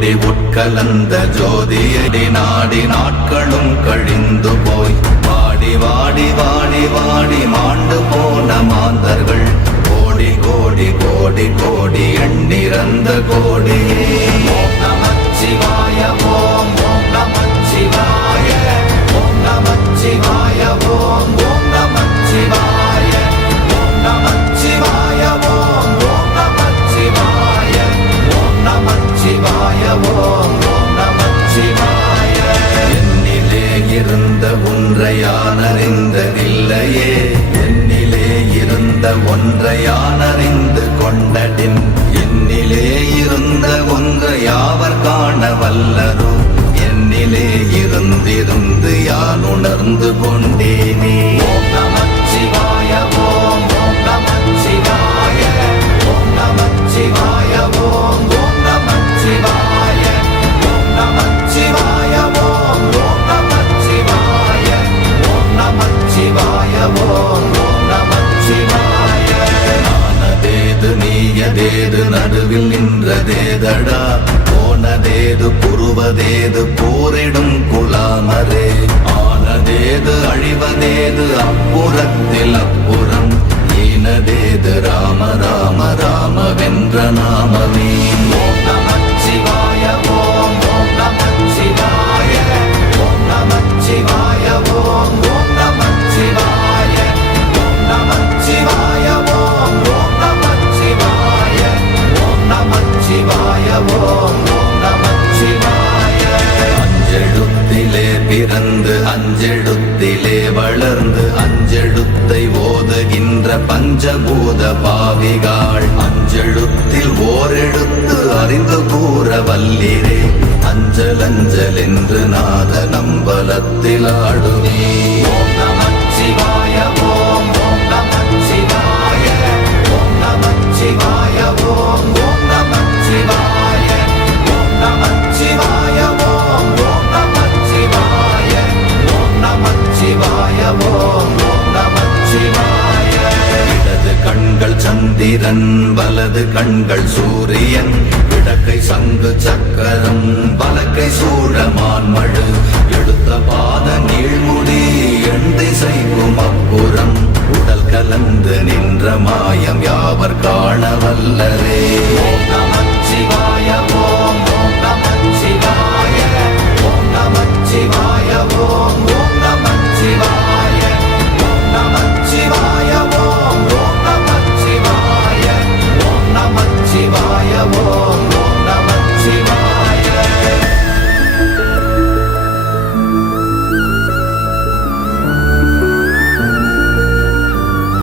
கோடி உட்கலந்த ஜோதியடி நாடி நாட்களும் கழிந்து போய் வாடி வாடி வாடி வாடி மாண்டு போன மாந்தர்கள் கோடி கோடி கோடி கோடி எண்ணிறந்த கோடி. ஓம் நமச்சிவாய ஓம் ஓம் நமச்சிவாய ஓம் நமச்சிவாய ஓம் ஓம் நமச்சிவாய ஓம் நமச்சிவாய ஓம் ஓம் நமச்சிவாய ஓம் நமச்சிவாய ஓம் ஓம் நமச்சிவாய. என்னிலே இருந்த ஒன்றை யான் அறிந்ததில்லையே, என்னிலே இருந்த ஒன்றை யான் அறிந்து கொண்டடின், என்னிலே இருந்த ஒன்றை யாவர் காண வல்லரோ, என்னிலே இருந்திருந்து யான் உணர்ந்து கொண்டேனே. ஓம் நமச்சிவாய ஓம் ஓம் நமச்சிவாய ஓம் நமச்சிவாய ஓம் ஓம் நமச்சிவாய ஓம் நமச்சிவாய ஓம் ஓம் நமச்சிவாய ஓம் நமச்சிவாய ஓம் ஓம் நமச்சிவாய. நானதேது நீயதேது நடுவில் நின்றதேதடா, போனதேது புருவதேது போரிடும் குலாமரே, ஆனதேது அழிவதேது அப்புறத்தில் அப்புறம், ஈனதேது ராம ராம ராம வென்ற நாமமே. ஓம் நமச்சிவாய ஓம் ஓம் நமச்சிவாய ஓம் நமச்சிவாய ஓம் ஓம் நமச்சிவாய ஓம் நமச்சிவாய ஓம் ஓம் நமச்சிவாய ஓம் நமச்சிவாய ஓம் ஓம் நமச்சிவாய. அஞ்செழுத்திலே பிறந்து அஞ்செழுத்திலே வளர்ந்து அஞ்செழுத்தை ஓதுகின்ற பஞ்சபூத பாவிகாள், அஞ்செழுத்தில் ஓரெழுத்து அறிந்து கூற வல்லிரே, அஞ்சல் அஞ்சல் என்று நாத நம்பலத்தில் ஆடுமே. ஓம் நமச்சிவாய ஓம் ஓம் நமச்சிவாய ஓம் நமச்சிவாய ஓம் ஓம் நமச்சிவாய ஓம் நமச்சிவாய ஓம் ஓம் நமச்சிவாய ஓம் நமச்சிவாய ஓம் ஓம் நமச்சிவாய. இடது கண்கள் சந்திரன் வலது கண்கள் சூரியன், இடக்கை சங்கு சக்கரம் வலக்கை சூழமான் மழு, எடுத்த பாத நீழ்முடி